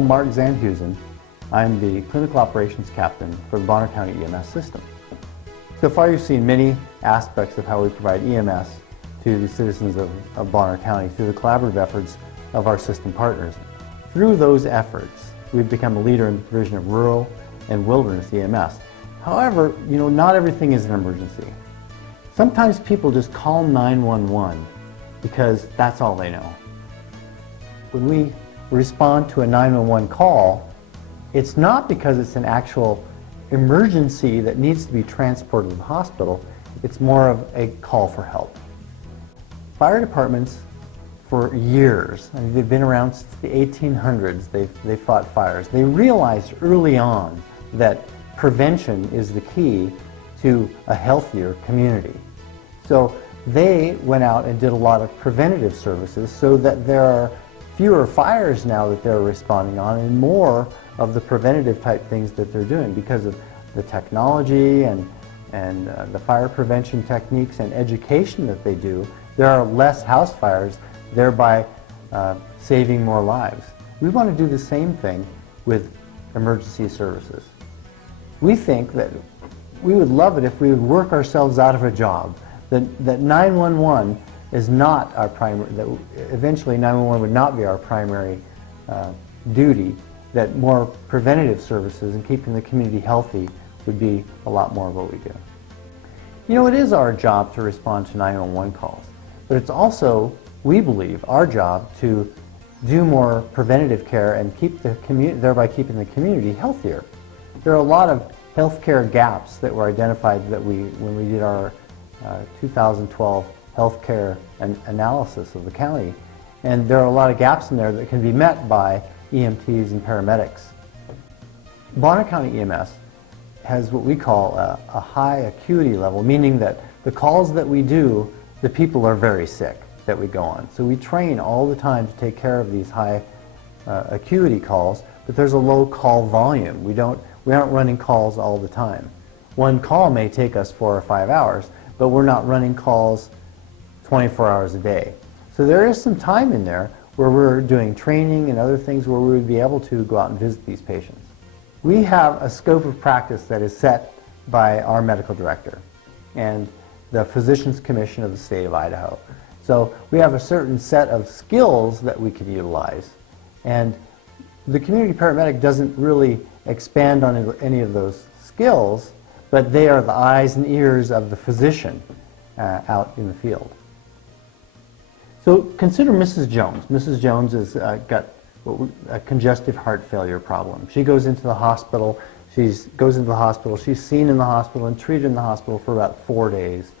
I'm Mark Zandhuisen. I'm the Clinical Operations Captain for the Bonner County EMS system. So far you've seen many aspects of how we provide EMS to the citizens of Bonner County through the collaborative efforts of our system partners. Through those efforts, we've become a leader in the provision of rural and wilderness EMS. However, not everything is an emergency. Sometimes people just call 911 because that's all they know. When we respond to a 911 call, it's not because it's an actual emergency that needs to be transported to the hospital. It's more of a call for help. Fire departments, for years, they've been around since the 1800s, they fought fires. They realized early on that prevention is the key to a healthier community. So they went out and did a lot of preventative services so that there are fewer fires now that they're responding on and more of the preventative type things that they're doing because of the technology and the fire prevention techniques and education that they do. There are less house fires, thereby saving more lives. We want to do the same thing with emergency services. We think that we would love it if we would work ourselves out of a job, that 911 is not our primary, that eventually 911 would not be our primary duty, that more preventative services and keeping the community healthy would be a lot more of what we do. It is our job to respond to 911 calls, but it's also, we believe, our job to do more preventative care and keep the thereby keeping the community healthier. There are a lot of healthcare gaps that were identified when we did our 2012 healthcare analysis of the county, and there are a lot of gaps in there that can be met by EMTs and paramedics. Bonner County EMS has what we call a high acuity level, meaning that the calls that we do, the people are very sick that we go on. So we train all the time to take care of these high acuity calls, but there's a low call volume. We aren't running calls all the time. One call may take us 4 or 5 hours, but we're not running calls 24 hours a day. So there is some time in there where we're doing training and other things where we would be able to go out and visit these patients. We have a scope of practice that is set by our medical director and the Physicians Commission of the state of Idaho. So we have a certain set of skills that we can utilize, and the community paramedic doesn't really expand on any of those skills, but they are the eyes and ears of the physician out in the field. So consider Mrs. Jones. Mrs. Jones has got a congestive heart failure problem. She goes into the hospital. She's seen in the hospital and treated in the hospital for about 4 days.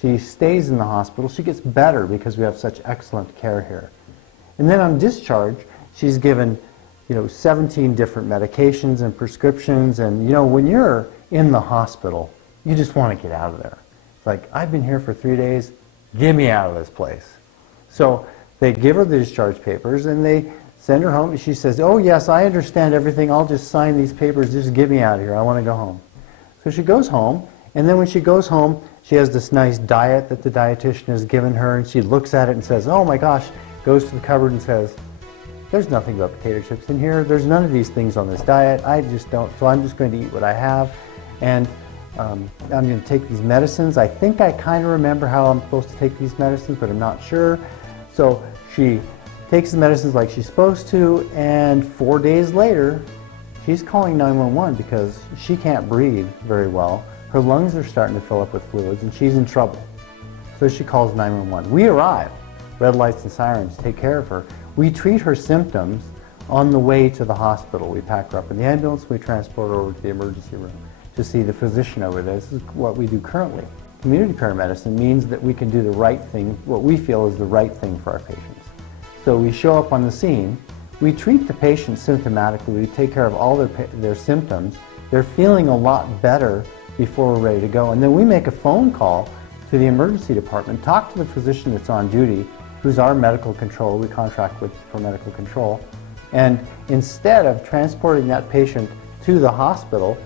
She stays in the hospital. She gets better because we have such excellent care here. And then on discharge, she's given 17 different medications and prescriptions, and when you're in the hospital, you just want to get out of there. It's like, I've been here for 3 days, get me out of this place. So they give her the discharge papers and they send her home. She says, oh yes, I understand everything, I'll just sign these papers, just get me out of here, I want to go home. So she goes home, and then when she goes home, she has this nice diet that the dietitian has given her, and she looks at it and says, oh my gosh, goes to the cupboard and says, there's nothing but potato chips in here, there's none of these things on this diet, I just don't, so I'm just going to eat what I have, and I'm going to take these medicines. I think I kind of remember how I'm supposed to take these medicines, but I'm not sure. So she takes the medicines like she's supposed to, and 4 days later, she's calling 911 because she can't breathe very well. Her lungs are starting to fill up with fluids, and she's in trouble. So she calls 911. We arrive, red lights and sirens, take care of her. We treat her symptoms on the way to the hospital. We pack her up in the ambulance, we transport her over to the emergency room to see the physician over there. This is what we do currently. Community paramedicine means that we can do the right thing, what we feel is the right thing for our patients. So we show up on the scene, we treat the patient symptomatically, we take care of all their symptoms, they're feeling a lot better before we're ready to go, and then we make a phone call to the emergency department, talk to the physician that's on duty, who's our medical control, we contract with for medical control, and instead of transporting that patient to the hospital,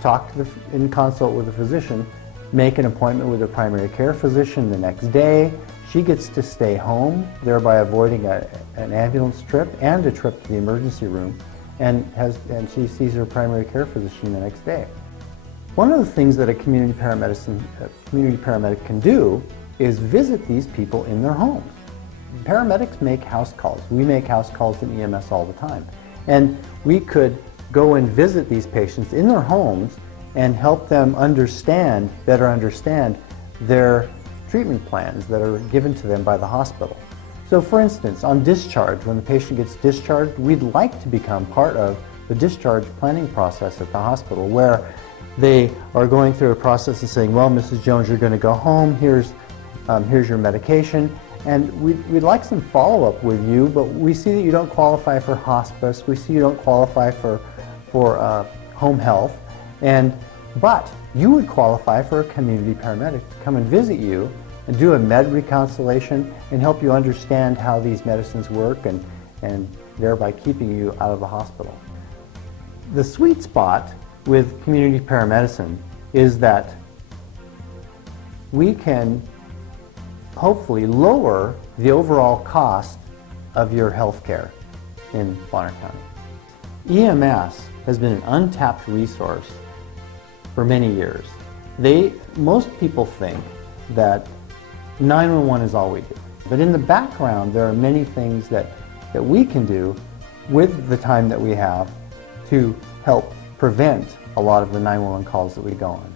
talk to in consult with the physician, make an appointment with a primary care physician the next day. She gets to stay home, thereby avoiding an ambulance trip and a trip to the emergency room. and she sees her primary care physician the next day. One of the things that a community paramedic can do is visit these people in their homes. Paramedics make house calls. We make house calls in EMS all the time. And we could go and visit these patients in their homes and help them better understand their treatment plans that are given to them by the hospital. So for instance, on discharge, when the patient gets discharged, we'd like to become part of the discharge planning process at the hospital, where they are going through a process of saying, well, Mrs. Jones, you're going to go home, here's your medication, and we'd like some follow-up with you, but we see that you don't qualify for hospice, we see you don't qualify for home health, but you would qualify for a community paramedic to come and visit you and do a med reconciliation and help you understand how these medicines work and thereby keeping you out of the hospital. The sweet spot with community paramedicine is that we can hopefully lower the overall cost of your health care in Bonner County. EMS has been an untapped resource for many years. Most people think that 911 is all we do. But in the background, there are many things that we can do with the time that we have to help prevent a lot of the 911 calls that we go on.